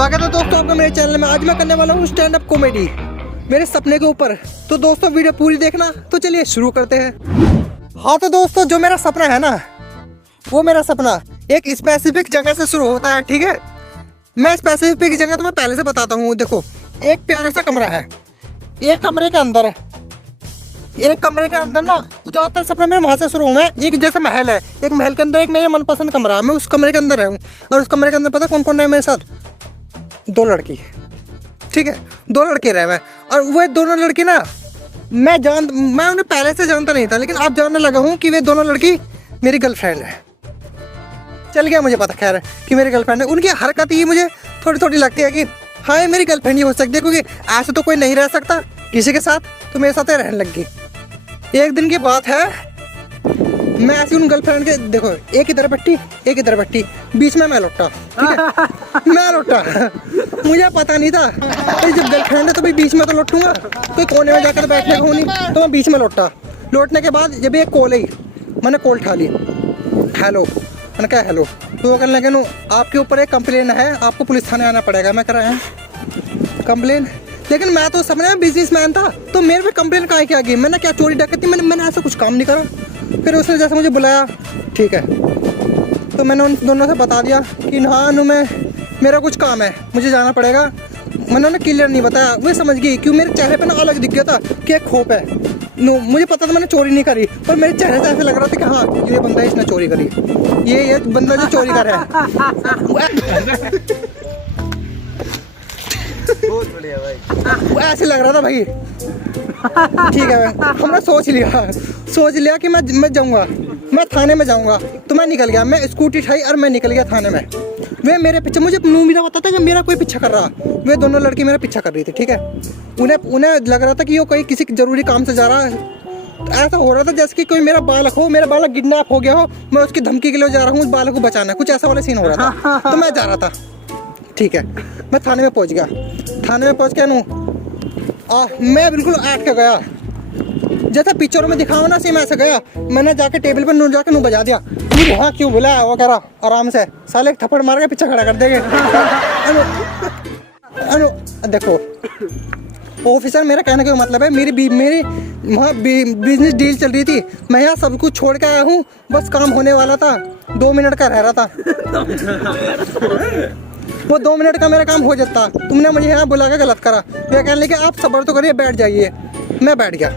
स्वागत है दोस्तों आपका मेरे चैनल में। आज मैं करने वाला हूँ स्टैंड अप कॉमेडी मेरे सपने के ऊपर। तो दोस्तों वीडियो पूरी देखना। तो चलिए शुरू करते हैं। हाँ तो दोस्तों जो मेरा सपना है ना, वो मेरा सपना एक स्पेसिफिक जगह से शुरू होता है। ठीक है, मैं स्पेसिफिक जगह तो मैं पहले से बताता हूँ। देखो, एक प्यारा सा कमरा है, एक कमरे के अंदर ना ज़्यादातर सपना मेरे वहाँ से शुरू हुआ है। एक जैसे महल है, एक महल के अंदर एक मेरा मनपसंद कमरा है, मैं उस कमरे के अंदर रहूँ। और उस कमरे के अंदर पता कौन कौन है मेरे साथ? 2 लड़की। ठीक है, 2 लड़के रहे हुए हैं। और वो दोनों लड़की ना मैं उन्हें पहले से जानता नहीं था, लेकिन अब जानने लगा हूँ कि वे दोनों लड़की मेरी गर्लफ्रेंड है। चल गया मुझे पता खैर कि मेरी गर्लफ्रेंड है। उनकी हरकत ही मुझे थोड़ी थोड़ी लगती है कि हाँ ये मेरी गर्लफ्रेंड ही हो सकती है, क्योंकि ऐसे तो कोई नहीं रह सकता किसी के साथ, तो मेरे साथ रहने लग गई। एक दिन की बात है, मैं ऐसी उन गर्लफ्रेंड के, देखो एक इधर बैठी एक इधर बैठी, बीच में मैं लौटा। ठीक है मैं लौटा, मुझे पता नहीं था तो जब गर्लफ्रेंड है तो भाई बीच में तो लौटूंगा, कोई कोने में जाकर बैठने को नहीं, तो मैं बीच में लौटा। लौटने के बाद जब एक कॉल आई, मैंने कॉल उठा ली। हेलो, मैंने कहा हेलो, तो वो कहने लगे नो आपके ऊपर एक कंप्लेन है, आपको पुलिस थाने आना पड़ेगा। मैं कह रहा है कंप्लेन, लेकिन मैं तो सपने में बिजनेसमैन था, तो मेरे पे कंप्लेन काहे की आ गई? मैंने क्या चोरी डकैती? मैंने ऐसा कुछ काम नहीं करा। फिर उसने जैसे मुझे बुलाया, ठीक है, तो मैंने उन दोनों से बता दिया कि हाँ नु मेरा कुछ काम है, मुझे जाना पड़ेगा। मैंने उन्हें क्लियर नहीं बताया, वो समझ गई क्यों मेरे चेहरे पे ना अलग दिख गया था कि एक खोप है। नो मुझे पता था मैंने चोरी नहीं करी, पर मेरे चेहरे से ऐसे लग रहा था कि हाँ ये बंदा इसने चोरी करी, ये बंदा जो चोरी कर रहा है। बहुत बढ़िया भाई, वो ऐसे लग रहा था भाई। ठीक है, हमने सोच लिया कि मैं जाऊंगा, मैं थाने में जाऊंगा। तो मैं निकल गया, मैं स्कूटी उठाई और मैं निकल गया थाने में। वे मेरे पीछे, मुझे मेरा पता था कि मेरा कोई पीछा कर रहा, वे दोनों लड़की मेरा पीछा कर रही थी। ठीक है, उन्हें लग रहा था कि वो कोई किसी जरूरी काम से जा रहा है। तो ऐसा हो रहा था जैसे कि कोई मेरा बालक हो, मेरा बालक किडनैप हो गया हो, मैं उसकी धमकी के लिए जा रहा हूँ, उस बालक को बचाना, कुछ ऐसा वाला सीन हो रहा था। तो मैं जा रहा था। ठीक है, मैं थाने में पहुँच गया। थाने में पहुँच के मैं बिल्कुल ऐट के गया, जैसा पिक्चरों में दिखाओ ना सेम ऐसे गया। मैंने जाके टेबल पर जाके बजा दिया। वहाँ क्यों बुलाया? वो कह रहा आराम से, साले एक थप्पड़ मार के पीछे खड़ा कर देंगे। देखो ऑफिसर, मेरा कहने का मतलब है मेरी वहाँ बिजनेस डील चल रही थी, मैं यहाँ सब कुछ छोड़ के आया हूँ, बस काम होने वाला था, 2 मिनट का रह रहा था। वो 2 मिनट का मेरा काम हो जाता, तुमने मुझे यहाँ बुला के गलत करा। वे कहने लगे आप सब्र तो करिए, बैठ जाइए। मैं बैठ गया,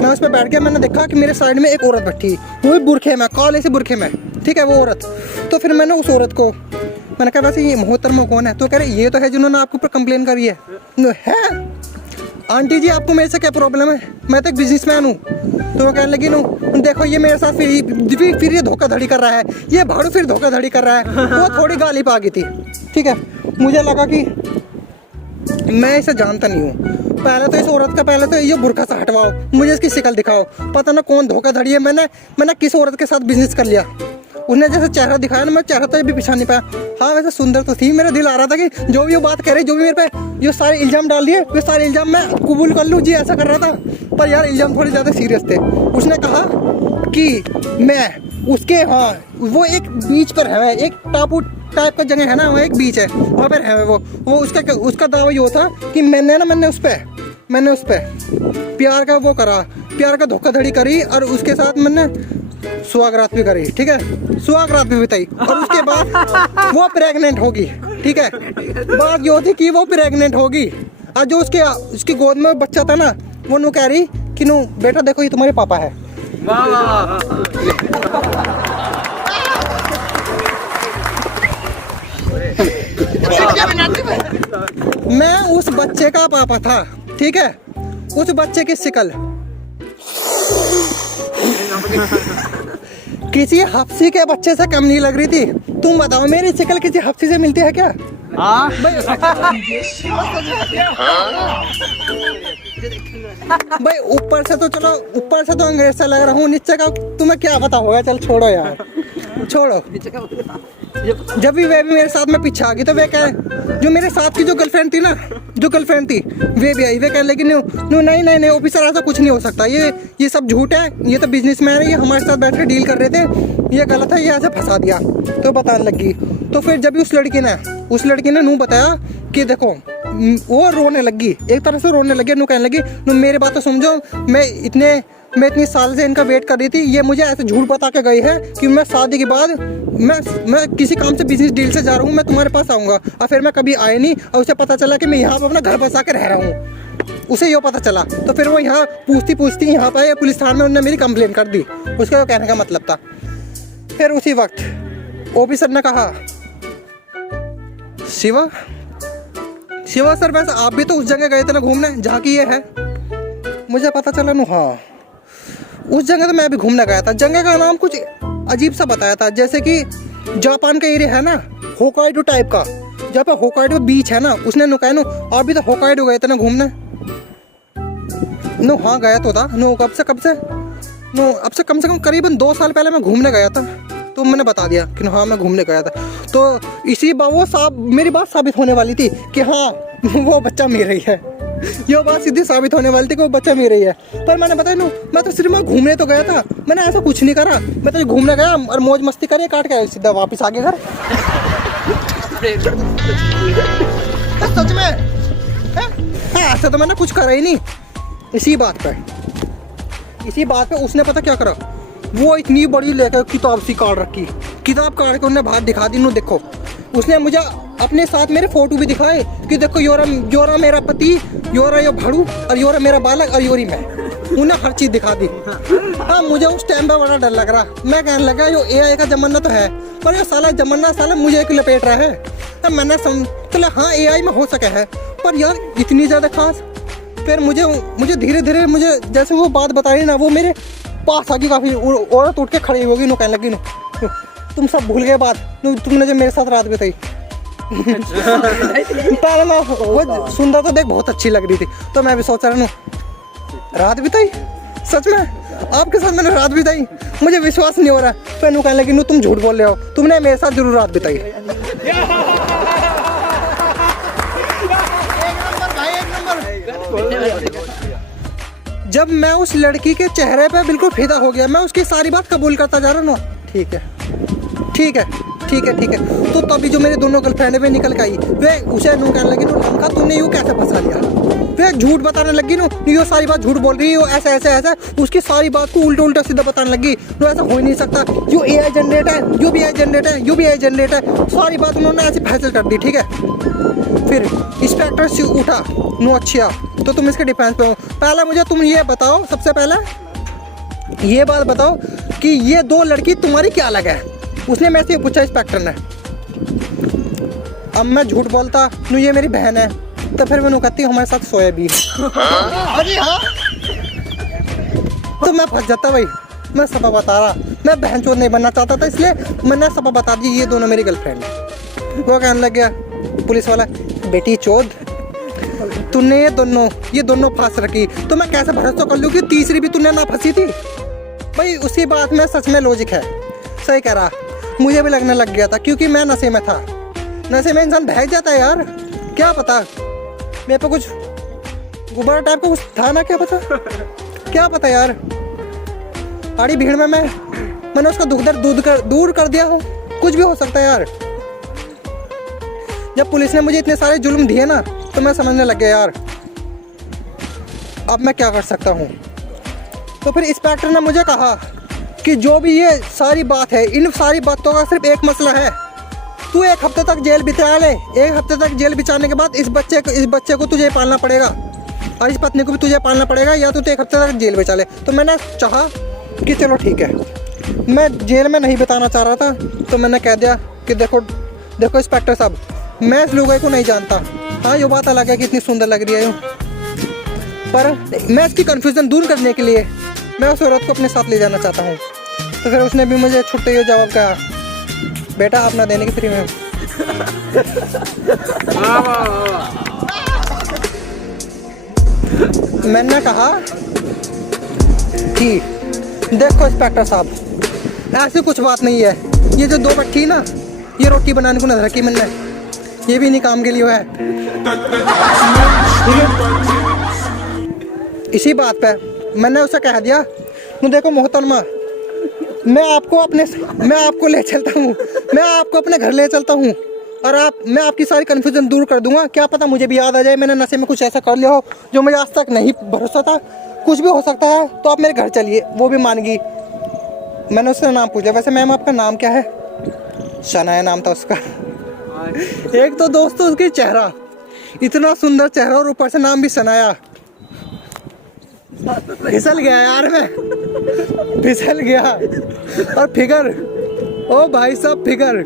मैं उस पर बैठ गया। मैंने देखा कि मेरे साइड में एक औरत बैठी, वो भी बुरखे में, काले से बुरखे में। ठीक है, वो औरत। तो फिर मैंने उस औरत को, मैंने कहा वैसे ये मोहतरमा कौन है? तो कह रहे ये तो है जिन्होंने आपके ऊपर कंप्लेन करी है। आंटी जी आपको मेरे से क्या प्रॉब्लम है? मैं तो एक बिजनेसमैन हूँ। तो वो कहने लगी नो देखो ये मेरे साथ फिर ये धोखाधड़ी कर रहा है, ये भाड़ू फिर धोखाधड़ी कर रहा है। वो थोड़ी गाली पा गई थी। ठीक है, मुझे लगा कि मैं इसे जानता नहीं हूँ। पहले तो इस औरत का ये बुरखा सा हटवाओ, मुझे इसकी शिकल दिखाओ, पता ना कौन धोखाधड़ी है। मैंने किस औरत के साथ बिजनेस कर लिया। उसने जैसे चेहरा दिखाया ना, मैं चेहरा तो भी पहचान नहीं पाया। हाँ वैसे सुंदर तो थी, मेरा दिल आ रहा था कि जो भी वो बात कह रही, जो भी मेरे पे जो सारे इल्ज़ाम डाल दिए, वे सारे इल्ज़ाम मैं कबूल कर लूँ जी, ऐसा कर रहा था। पर यार इल्ज़ाम थोड़े ज़्यादा सीरियस थे। उसने कहा कि मैं उसके, हाँ वो एक बीच पर है, एक टापू टाइप का जगह है ना, वो एक बीच है, वहाँ पर है वो उसका दावा ये था कि मैंने उस पर प्यार का वो करा, प्यार का धोखाधड़ी करी, और उसके साथ मैंने सुहागरात भी करी। ठीक है, सुहागरात भी बिताई, और उसके बाद वो प्रेग्नेंट होगी। ठीक है, बात ये होती कि वो प्रेग्नेंट होगी, और जो उसकी गोद में बच्चा था ना, वो नु कह रही कि नु बेटा देखो ये तुम्हारे पापा है। वाह वाह। मैं उस बच्चे का पापा था। ठीक है, उस बच्चे की शिकल किसी हफ्सी के बच्चे से कम नहीं लग रही थी। तुम बताओ मेरी शिकल किसी हफ्सी से मिलती है क्या? भाई ऊपर से तो चलो, ऊपर से तो अंग्रेज सा लग रहा हूँ, नीचे का तुम्हें क्या पता होगा। चल छोड़ो यार, छोड़ो। जब भी वे भी मेरे साथ में पीछे आ गई, तो वे कह, जो मेरे साथ की जो गर्लफ्रेंड थी, वे भी आई। वे कह लेकिन नहीं ऑफिसर ऐसा कुछ नहीं हो सकता, ये सब झूठ है, ये तो बिजनेसमैन है, ये हमारे साथ बैठ कर डील कर रहे थे, ये गलत है, ये ऐसे फंसा दिया। तो बताने लगी। तो फिर जब भी उस लड़की ने उस लड़की ने नू बताया कि देखो वो रोने लगी, एक तरह से रोने लगी, नू कहने लगी नू मेरी बात तो समझो, मैं इतनी साल से इनका वेट कर रही थी, ये मुझे ऐसे झूठ बता के गई है कि मैं शादी के बाद मैं किसी काम से बिजनेस डील से जा रहा हूँ, मैं तुम्हारे पास आऊँगा, और फिर मैं कभी आए नहीं, और उसे पता चला कि मैं यहाँ पर अपना घर बसा के रह रहा हूँ, उसे ये पता चला, तो फिर वो यहाँ पूछती यहाँ पर पुलिस थाने में उन्होंने मेरी कंप्लेन कर दी, उसका कहने का मतलब था। फिर उसी वक्त ऑफिसर ने कहा शिवा सर वैसे आप भी तो उस जगह गए थे ना घूमने जहाँ की ये है। मुझे पता चला नू हाँ उस जगह तो मैं भी घूमने गया था। जगह का नाम कुछ अजीब सा बताया था, जैसे कि जापान का एरिया है ना, होकाइडो टाइप का, जहाँ पे होकाइडो बीच है ना, उसने नु कहा नो आप भी तो होकाइडो गए थे ना घूमने। नो हाँ गया तो था। नो कब से नो अब से कम करीबन 2 साल पहले मैं घूमने गया था, तो मैंने बता दिया कि हाँ मैं घूमने गया था। तो इसी वो मेरी बात साबित होने वाली थी कि हाँ वो बच्चा मेरा ही है, ये बात सीधी साबित होने वाली थी कि वो बच्चा मेरा ही है। पर मैंने बताया नो मैं तो सिर्फ घूमने तो गया था, मैंने ऐसा कुछ नहीं करा, मैं तो घूमने गया और मौज मस्ती करी, काट के सीधा वापस आ गया घर। सच में ऐसा तो मैंने कुछ करा ही नहीं। इसी बात पे उसने पता क्या करा, वो इतनी बड़ी लेकर किताब सी काट रखी, किताब काट के उन्हें बाहर दिखा दी। नो देखो उसने मुझे अपने साथ मेरे फोटो भी दिखाए कि देखो योरा मेरा पति, योरा यो भाड़ू, और योरा मेरा बालक, और योरी मैं, उन्हें हर चीज़ दिखा दी। हाँ मुझे उस टाइम पे बड़ा डर लग रहा, मैं कहने लगा यो AI का जमाना तो है, पर ये साला जमाना साला मुझे एक लपेट रहा है। तब मैंने चला हाँ AI में हो सके है, पर यार इतनी ज़्यादा खास। फिर मुझे धीरे धीरे मुझे जैसे वो बात बताई ना, वो मेरे पास आगे काफ़ी औरत उठ के खड़ी होगी, नो कहने लगी नो तुम सब भूल गए बात, तुमने जो मेरे साथ रात बिताई। पहले मैं वो सुंदर तो देख बहुत अच्छी लग रही थी, तो मैं भी सोच रहा हूँ रात बिताई, सच में आपके साथ मैंने रात बिताई, मुझे विश्वास नहीं हो रहा। फिर नु कहने लगी नु तुम झूठ बोल रहे हो, तुमने मेरे साथ जरूर रात बिताई। जब मैं उस लड़की के चेहरे पे बिल्कुल फिदा हो गया, मैं उसकी सारी बात कबूल करता जा रहा हूँ। ठीक है। तो तभी जो मेरे दोनों गर्लफ्रेंड वे निकल के आई, वे उसे नू कहने लगी नो लंका तुमने यूँ कैसे फंसा लिया, वे झूठ बताने लगी नो यो सारी बात झूठ बोल रही है, ऐसा उसकी सारी बात को उल्टा सीधा बताने लगी। नो ऐसा हो ही नहीं सकता, जो AI जनरेट है, यू भी AI जनरेट है, सारी बात उन्होंने ऐसी फैसल कर दी। ठीक है, फिर इंस्पेक्टर से उठा नो अच्छा तो तुम इसके डिफेंस पे हो। पहले मुझे तुम ये बताओ, सबसे पहले ये बात बताओ कि ये 2 लड़की तुम्हारी क्या अलग है। उसने मेरे से पूछा इंस्पेक्टर ने। अब मैं झूठ बोलता नु ये मेरी बहन है, तो फिर मैं कहती हमारे साथ सोया भी अरे हाँ तो मैं फंस जाता भाई। मैं सपा बता रहा, मैं बहन चोद नहीं बनना चाहता था, इसलिए मैंने सपा बता दी ये दोनों मेरी गर्लफ्रेंड है। वो कहने लग गया पुलिस वाला बेटी चोद तूने ये दोनों फंस रखी, तो मैं कैसे भरोसा कर लूँ कि तीसरी भी तूने ना फंसी थी। भाई उसी बात में सच में लॉजिक है, सही कह रहा। मुझे भी लगने लग गया था क्योंकि मैं नशे में था, नशे में इंसान बहक जाता है यार, क्या पता मेरे पे कुछ गुब्बारा टाइप का कुछ था ना, क्या पता यार। आड़ी भीड़ में मैंने उसका दुख दर्द दूर कर दिया हो, कुछ भी हो सकता है यार। जब पुलिस ने मुझे इतने सारे जुल्म दिए ना, तो मैं समझने लग गया यार अब मैं क्या कर सकता हूँ। तो फिर इंस्पेक्टर ने मुझे कहा कि जो भी ये सारी बात है, इन सारी बातों का सिर्फ एक मसला है, तू 1 हफ्ते तक जेल बिता ले। 1 हफ्ते तक जेल बिताने के बाद इस बच्चे को तुझे पालना पड़ेगा, और इस पत्नी को भी तुझे पालना पड़ेगा, या तो 1 हफ्ते तक जेल बिता ले। तो मैंने चाहा कि चलो ठीक है, मैं जेल में नहीं बिताना चाह रहा था, तो मैंने कह दिया कि देखो इंस्पेक्टर साहब, मैं इस लुगाई को नहीं जानता। हाँ ये बात अलग है कि इतनी सुंदर लग रही है यूँ, पर मैं इसकी कन्फ्यूज़न दूर करने के लिए मैं उस औरत को अपने साथ ले जाना चाहता हूँ। तो फिर उसने भी मुझे छुट्टे हुए जवाब कहा, बेटा आप ना देने की फ्री में। मैंने कहा कि देखो इंस्पेक्टर साहब, ऐसी कुछ बात नहीं है, ये जो 2 बच्ची ना, ये रोटी बनाने को नजर रखी मैंने, ये भी नहीं काम के लिए है। इसी बात पे मैंने उसे कह दिया, देखो मोहतरमा, मैं आपको ले चलता हूँ, मैं आपको अपने घर ले चलता हूँ, और मैं आपकी सारी कन्फ्यूजन दूर कर दूंगा। क्या पता मुझे भी याद आ जाए, मैंने नशे में कुछ ऐसा कर लिया हो जो मुझे आज तक नहीं भरोसा था। कुछ भी हो सकता है, तो आप मेरे घर चलिए। वो भी मान गई। मैंने उससे नाम पूछा, वैसे मैम आपका नाम क्या है? शनाया नाम था उसका। एक तो दोस्तों उसकी चेहरा, इतना सुंदर चेहरा और ऊपर से नाम भी शनाया। फिसल गया यार मैं, फिसल गया। और फिगर, ओ भाई साहब फिगर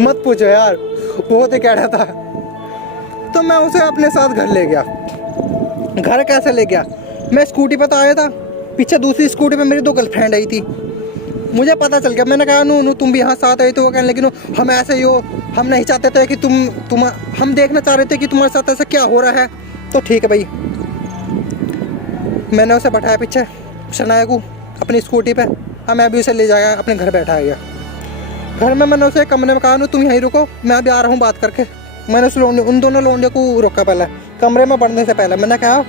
मत पूछो यार, बहुत ही कैड़ा था। तो मैं उसे अपने साथ घर ले गया। घर कैसे ले गया? मैं स्कूटी पे तो आया था, पीछे दूसरी स्कूटी पे मेरी 2 गर्लफ्रेंड आई थी। मुझे पता चल गया। मैंने कहा नू तुम भी यहाँ साथ आई। तो वो कहने लगी हम ऐसे ही हो, हम नहीं चाहते थे कि तुम हम देखना चाह रहे थे कि तुम्हारे साथ ऐसा क्या हो रहा है। तो ठीक है भाई, मैंने उसे बैठाया पीछे शनाया को अपनी स्कूटी पे। अब मैं भी उसे ले जाया अपने घर बैठा गया। घर में मैंने उसे कमरे में कहा तुम यहीं रुको, मैं अभी आ रहा हूँ बात करके। मैंने उन दोनों लोंडे को रोका पहले, कमरे में बढ़ने से पहले। मैंने कहा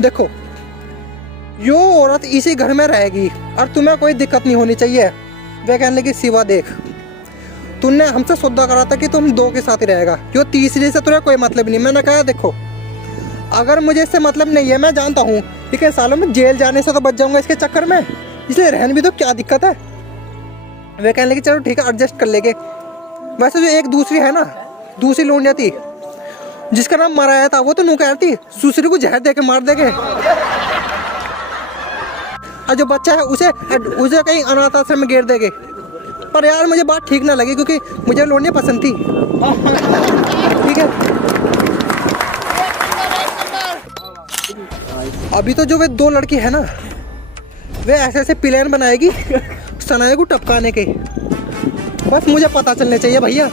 देखो, यो औरत इसी घर में रहेगी और तुम्हें कोई दिक्कत नहीं होनी चाहिए। वे कहने लगी सिवा देख, तूने हमसे सौदा करा था कि तुम 2 के साथ ही रहेगा, यो तीसरी से तुम्हें कोई मतलब नहीं। मैंने कहा देखो, अगर मुझे इससे मतलब नहीं है, मैं जानता हूँ लेकिन सालों में जेल जाने से तो बच जाऊंगा इसके चक्कर में, इसलिए रहने भी तो क्या दिक्कत है। वे कहने लगी चलो ठीक है एडजस्ट कर लेंगे। वैसे जो एक दूसरी है ना, दूसरी लोंडिया थी जिसका नाम मराया था, वो तो नू कह रही थी दूसरी को जहर दे के मार देंगे, और जो बच्चा है उसे कहीं अनाथ आश्रम में गिर देंगे। पर यार मुझे बात ठीक ना लगी क्योंकि मुझे लोंडिया पसंद थी। ठीक है, अभी तो जो वे 2 लड़की है ना, वे ऐसे ऐसे प्लान बनाएगी सनाया को टपकाने के। बस मुझे पता चलने चाहिए भैया।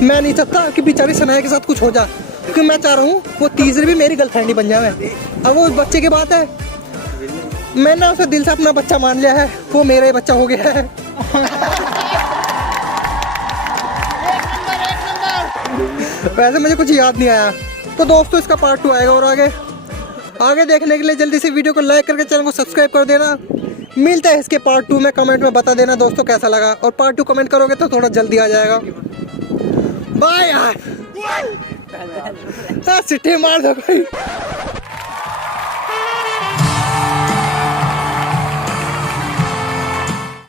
मैं नहीं चाहता कि बेचारी सनाया के साथ कुछ हो जाए, क्योंकि मैं चाह रहा हूँ वो तीसरी भी मेरी गर्लफ्रेंड ही बन जाए। अब वो बच्चे की बात है, मैंने उसे दिल से अपना बच्चा मान लिया है, वो मेरा ही बच्चा हो गया है। वैसे मुझे कुछ याद नहीं आया। तो दोस्तों इसका पार्ट 2 आएगा, और आगे देखने के लिए जल्दी से वीडियो को लाइक करके चैनल को सब्सक्राइब कर देना। मिलता है इसके पार्ट 2 में। कमेंट में बता देना दोस्तों कैसा लगा, और पार्ट 2 कमेंट करोगे तो थोड़ा जल्दी आ जाएगा। बाय यार, सिटी मार दो भाई।